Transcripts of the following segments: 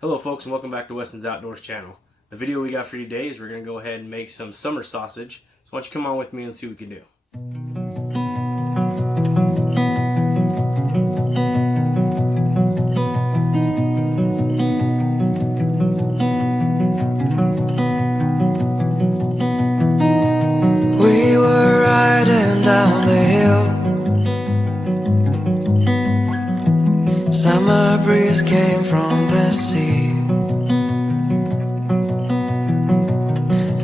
Hello folks, and welcome back to Weston's Outdoors channel. The video we got for you today is we're going to go ahead and make some summer sausage. So why don't you come on with me and see what we can do. We were riding down the hill. Summer breeze came from the sea.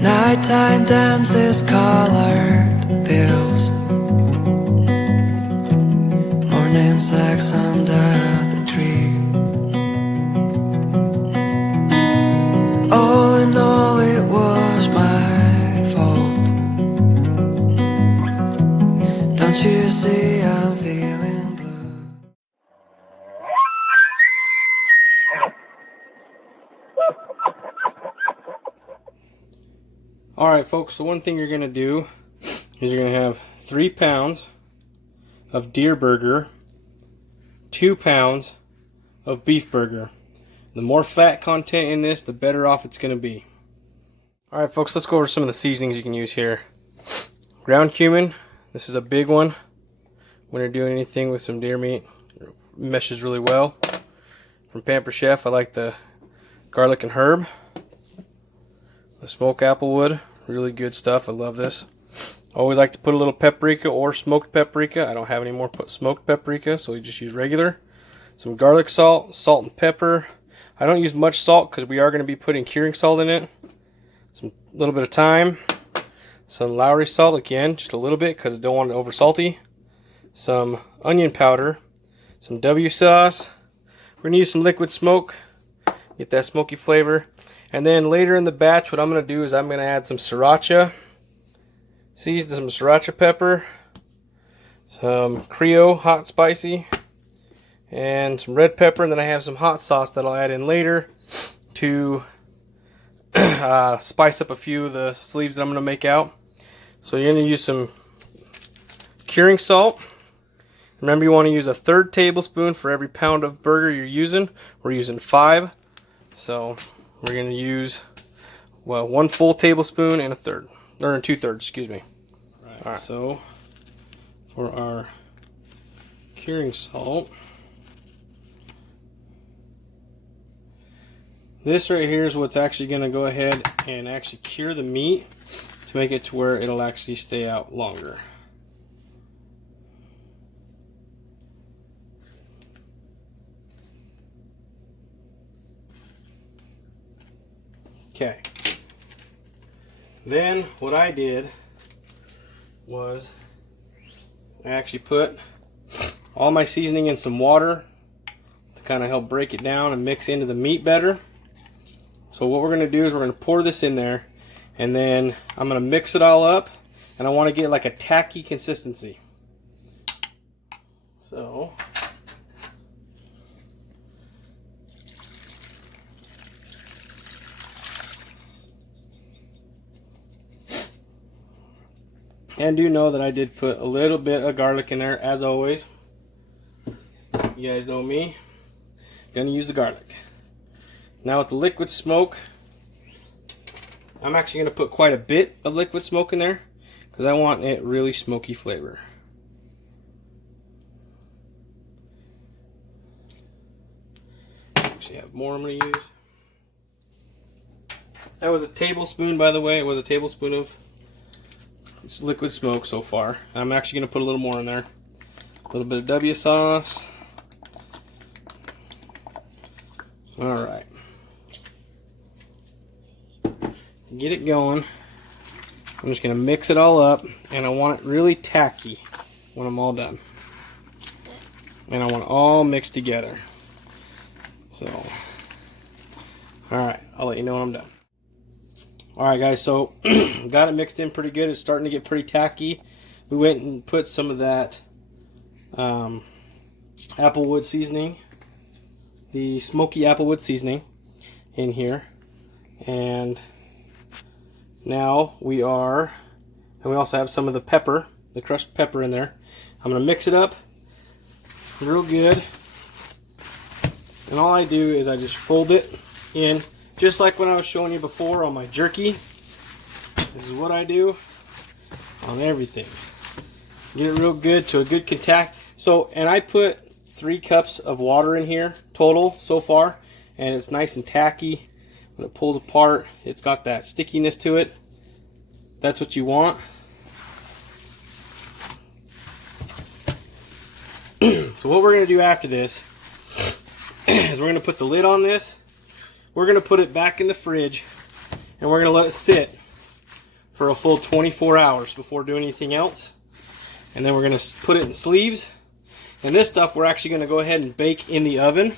Nighttime dances, colored pills. Morning sex under the tree. All in all, it was my fault. Don't you see I'm feeling blue? Alright folks, so one thing you're going to do is you're going to have 3 pounds of deer burger, 2 pounds of beef burger. The more fat content in this, the better off it's going to be. Alright folks, let's go over some of the seasonings you can use here. Ground cumin, this is a big one. When you're doing anything with some deer meat, it meshes really well. From Pampered Chef, I like the garlic and herb. The smoked applewood, really good stuff. I love this. I always like to put a little paprika or smoked paprika. I don't have any more smoked paprika, so we just use regular. Some garlic salt, salt and pepper. I don't use much salt because we are going to be putting curing salt in it. Some little bit of thyme. Some Lowry salt, again, just a little bit because I don't want it over salty. Some onion powder. Some W sauce. We're going to use some liquid smoke. Get that smoky flavor. And then later in the batch, what I'm going to do is I'm going to add some sriracha. Seasoned some sriracha pepper. Some Creole hot spicy. And some red pepper. And then I have some hot sauce that I'll add in later to spice up a few of the sleeves that I'm going to make out. So you're going to use some curing salt. Remember, you want to use a 1/3 tablespoon for every pound of burger you're using. We're using 5. So we're going to use, well, 1 full tablespoon and 1/3, or 2/3, excuse me. All right. So for our curing salt, this right here is what's actually going to go ahead and actually cure the meat to make it to where it'll actually stay out longer. Okay. Then what I did was I actually put all my seasoning in some water to kind of help break it down and mix into the meat better. So what we're going to do is we're going to pour this in there, and then I'm going to mix it all up, and I want to get like a tacky consistency. So and do know that I did put a little bit of garlic in there, as always. You guys know me. Gonna use the garlic. Now with the liquid smoke, I'm actually gonna put quite a bit of liquid smoke in there because I want it really smoky flavor. Actually, I have more I'm gonna use. That was a tablespoon, by the way. It was a tablespoon of liquid smoke so far. I'm actually going to put a little more in there. A little bit of W sauce. Alright. Get it going. I'm just going to mix it all up, and I want it really tacky when I'm all done. And I want it all mixed together. So, alright, I'll let you know when I'm done. Alright guys, so got it mixed in pretty good. It's starting to get pretty tacky. We went and put some of that applewood seasoning, the smoky applewood seasoning, in here. And now we also have some of the pepper, the crushed pepper in there. I'm going to mix it up real good. And all I do is I just fold it in, just like when I was showing you before on my jerky. This is what I do on everything. Get it real good to a good contact. So, and I put 3 cups of water in here total so far, and it's nice and tacky. When it pulls apart, it's got that stickiness to it. That's what you want. So what we're going to do after this is we're going to put the lid on this. We're going to put it back in the fridge, and we're going to let it sit for a full 24 hours before doing anything else. And then we're going to put it in sleeves. And this stuff we're actually going to go ahead and bake in the oven.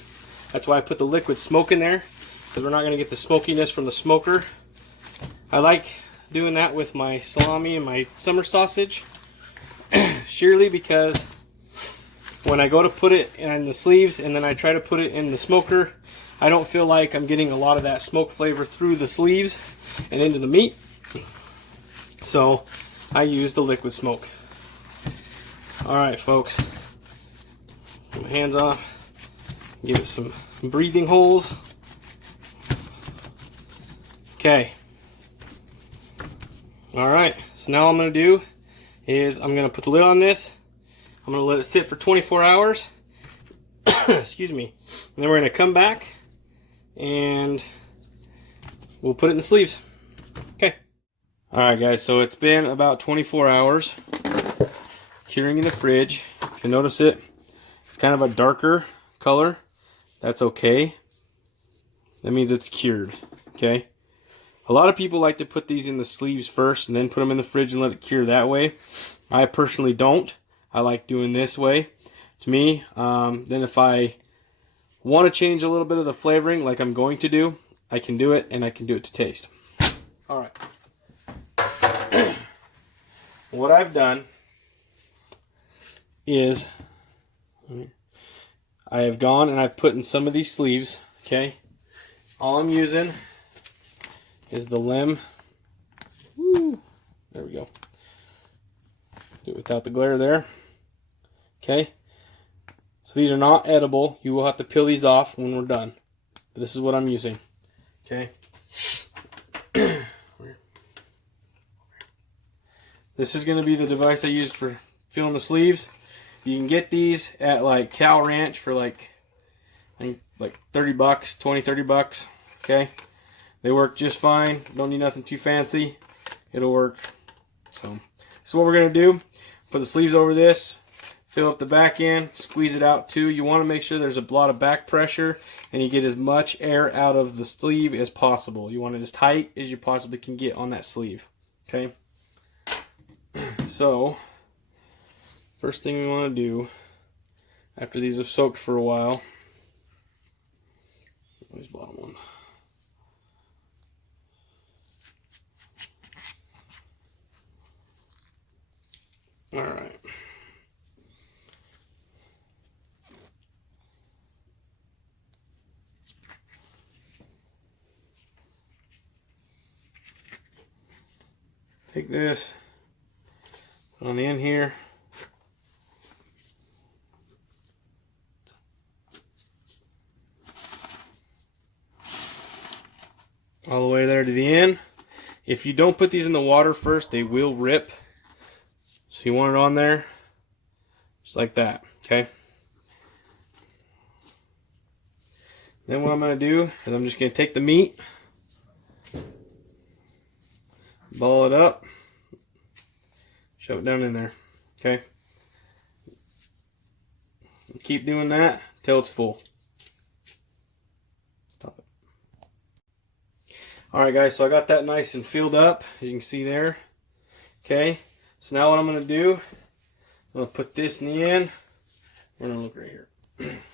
That's why I put the liquid smoke in there, because we're not going to get the smokiness from the smoker. I like doing that with my salami and my summer sausage. Surely because when I go to put it in the sleeves and then I try to put it in the smoker, I don't feel like I'm getting a lot of that smoke flavor through the sleeves and into the meat. So I use the liquid smoke. Alright folks, put my hands off, give it some breathing holes. Okay. Alright, so now all I'm going to do is I'm going to put the lid on this. I'm going to let it sit for 24 hours. Excuse me. And then we're going to come back and we'll put it in the sleeves. Okay. Alright guys, so it's been about 24 hours curing in the fridge. You can notice it. It's kind of a darker color. That's okay. That means it's cured. Okay. A lot of people like to put these in the sleeves first and then put them in the fridge and let it cure that way. I personally don't. I like doing this way. To me, then if I want to change a little bit of the flavoring like I'm going to do, I can do it, and I can do it to taste. Alright. What I've done is I have gone and I've put in some of these sleeves. Okay. All I'm using is the lemon. Woo. There we go. Do it without the glare there. Okay. So these are not edible. You will have to peel these off when we're done. But this is what I'm using. Okay. This is going to be the device I use for filling the sleeves. You can get these at like Cow Ranch for like, I think like 30 bucks, 20, 30 bucks. Okay. They work just fine. Don't need nothing too fancy. It'll work. So what we're going to do, put the sleeves over this, fill up the back end, squeeze it out too. You want to make sure there's a lot of back pressure and you get as much air out of the sleeve as possible. You want it as tight as you possibly can get on that sleeve. Okay. So first thing we want to do after these have soaked for a while, these bottom ones. All right. Take this on the end here. All the way there to the end. If you don't put these in the water first, they will rip. So you want it on there just like that, okay? Then what I'm going to do is I'm just going to take the meat, ball it up, shove it down in there, okay? Keep doing that until it's full. Stop it. Alright guys, so I got that nice and filled up, as you can see there, okay? So now what I'm going to do, I'm going to put this in the end. We're going to look right here.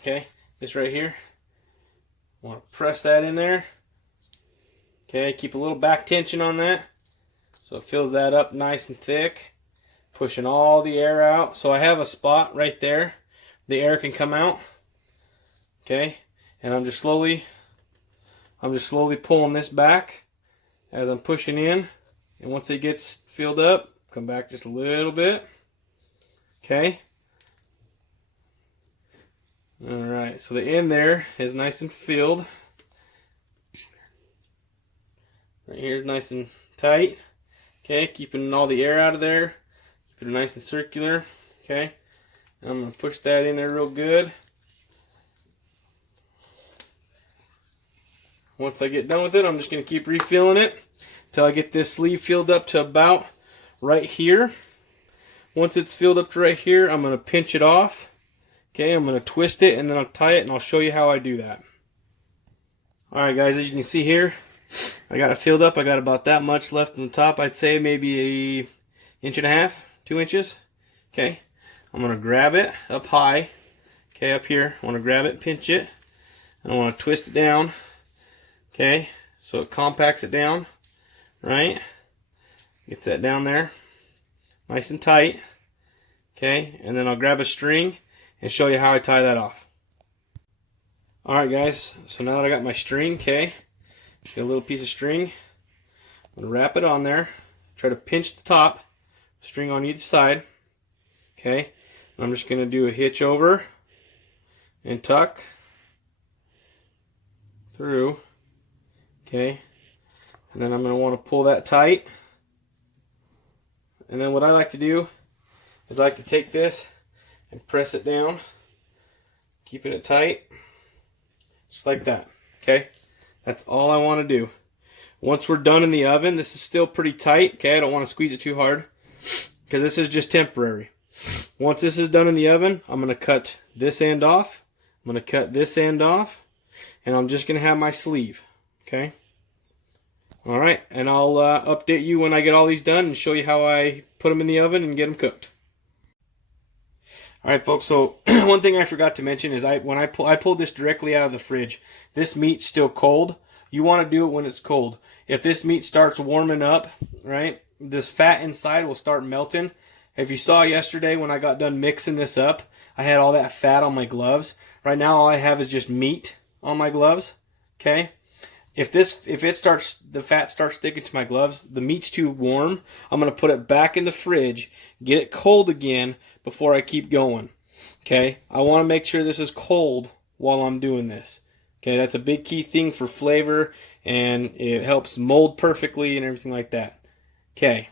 Okay, this right here. I want to press that in there. Okay, keep a little back tension on that. So it fills that up nice and thick. Pushing all the air out. So I have a spot right there. The air can come out. Okay, and I'm just slowly pulling this back as I'm pushing in. And once it gets filled up, come back just a little bit. Okay. Alright, so the end there is nice and filled. Right here is nice and tight. Okay, keeping all the air out of there. Keep it nice and circular. Okay, I'm going to push that in there real good. Once I get done with it, I'm just going to keep refilling it until I get this sleeve filled up to about right here. Once it's filled up to right here, I'm going to pinch it off. Okay, I'm going to twist it and then I'll tie it, and I'll show you how I do that. Alright guys, as you can see here, I got it filled up. I got about that much left on the top. I'd say maybe an inch and a half, 2 inches. Okay, I'm going to grab it up high. Okay, up here, I want to grab it, pinch it, and I want to twist it down. Okay, so it compacts it down, right? Gets that down there, nice and tight. Okay, and then I'll grab a string and show you how I tie that off. Alright guys, so now that I got my string, okay, get a little piece of string, I'm going to wrap it on there, try to pinch the top, string on either side, okay, and I'm just going to do a hitch over and tuck through, okay, and then I'm going to want to pull that tight, and then what I like to do is I like to take this and press it down, keeping it tight, just like that. Okay, that's all I want to do. Once we're done in the oven, this is still pretty tight. Okay, I don't want to squeeze it too hard because this is just temporary. Once this is done in the oven, I'm going to cut this end off. I'm going to cut this end off, and I'm just going to have my sleeve. Okay. All right, and I'll update you when I get all these done and show you how I put them in the oven and get them cooked. Alright folks, so one thing I forgot to mention is when I pulled this directly out of the fridge. This meat's still cold. You want to do it when it's cold. If this meat starts warming up, right, this fat inside will start melting. If you saw yesterday when I got done mixing this up, I had all that fat on my gloves. Right now all I have is just meat on my gloves. Okay? If the fat starts sticking to my gloves, the meat's too warm, I'm going to put it back in the fridge, get it cold again before I keep going. Okay? I want to make sure this is cold while I'm doing this. Okay, that's a big key thing for flavor, and it helps mold perfectly and everything like that. Okay.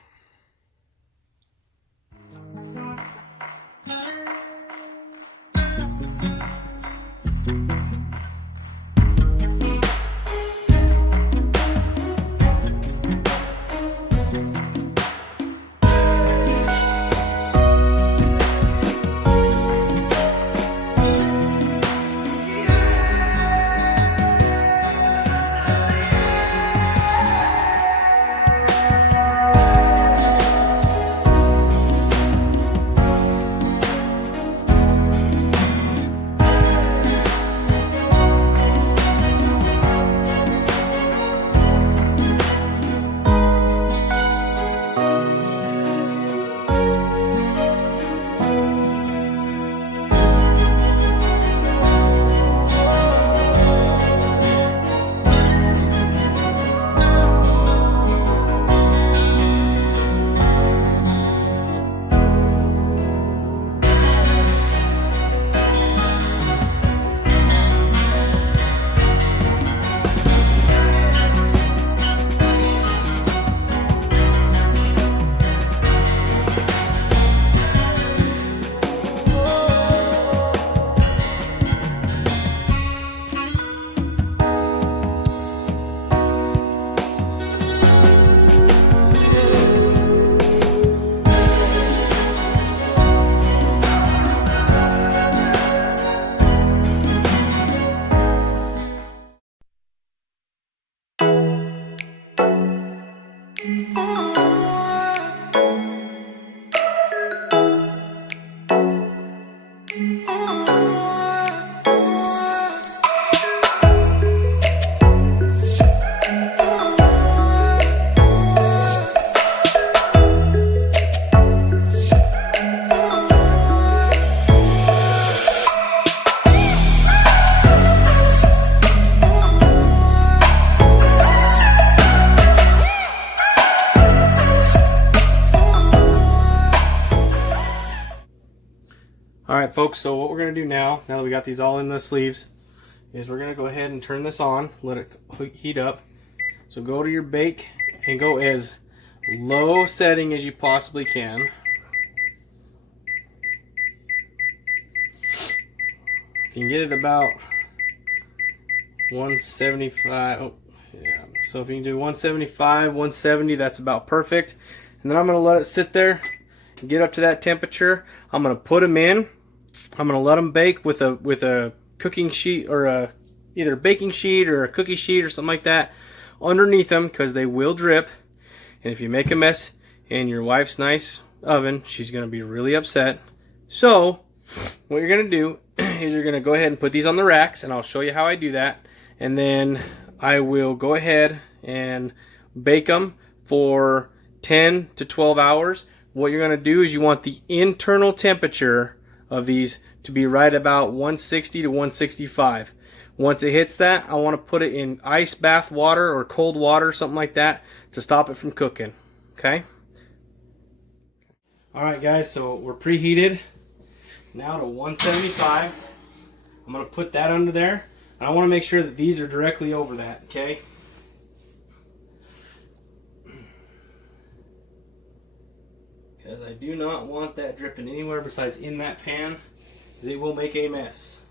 folks, so what we're going to do now that we got these all in the sleeves, is we're going to go ahead and turn this on, let it heat up. So go to your bake and go as low setting as you possibly can. If you can get it about 175, oh, yeah. So if you can do 175, 170, that's about perfect. And then I'm going to let it sit there and get up to that temperature. I'm going to put them in. I'm going to let them bake with a cooking sheet, or either a baking sheet or a cookie sheet or something like that underneath them, because they will drip. And if you make a mess in your wife's nice oven, she's going to be really upset. So what you're going to do is you're going to go ahead and put these on the racks, and I'll show you how I do that. And then I will go ahead and bake them for 10 to 12 hours. What you're going to do is you want the internal temperature of these to be right about 160 to 165. Once it hits that, I want to put it in ice bath water or cold water, something like that, to stop it from cooking. Okay? Alright guys, so we're preheated now to 175. I'm going to put that under there. And I want to make sure that these are directly over that, okay? Because I do not want that dripping anywhere besides in that pan, because it will make a mess.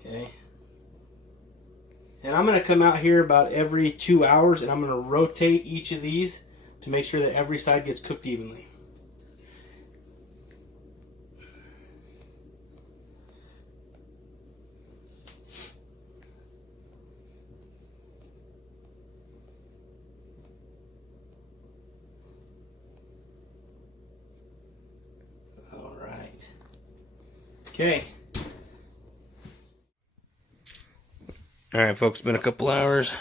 Okay? And I'm going to come out here about every 2 hours, and I'm going to rotate each of these to make sure that every side gets cooked evenly. Okay. Alright folks, been a couple hours.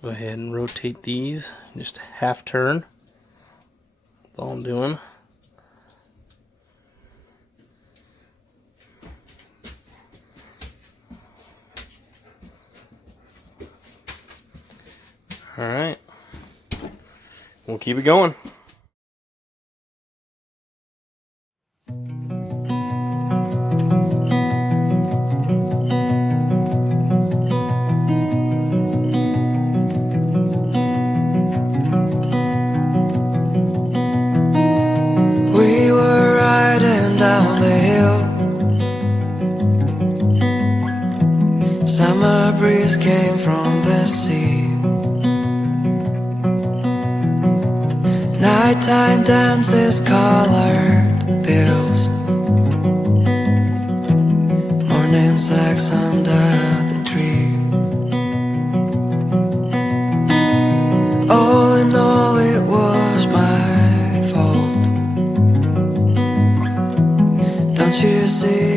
Go ahead and rotate these. Just half turn. That's all I'm doing. Alright. We'll keep it going. Down the hill, summer breeze came from the sea. Nighttime dances, colored bills, morning sex under the tree. All in all, it was my fault. Don't you see